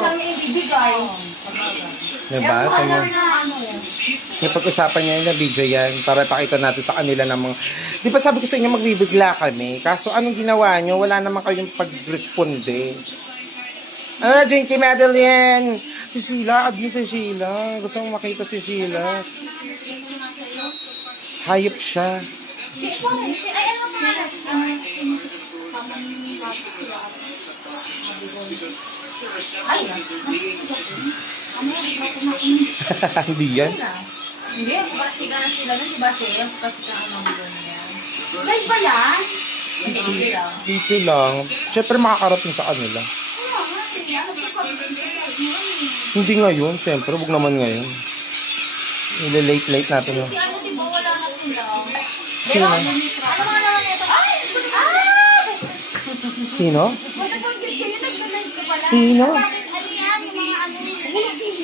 Namin ibibigay. Diba? Kaya pag-usapan niya na video yan para pakita natin sa kanila ng mga... Di ba sabi ko sa inyo magbibigla kami? Kaso anong ginawa nyo? Wala naman kayong pag-responde. Ah, Jinky Madeline! Si Sheila, admin si Sheila. Gusto mong makita si Sheila. Hayop siya. Hindi yan. Hindi, kasi ka na sila nun, diba siya? Kasi ka ang mga niya. Guys ba yan? Video lang. Siyempre makakarating sa kanila. Hindi ngayon, siyempre. Huwag naman ngayon. Ile-late natin. Si ano, diba wala na sila? Sino? Ano mga naman ito? Ay! Sino? Wala bang dito yun? Nag-live ka pala? Sino? Bakit ano yan? Yung mga ano?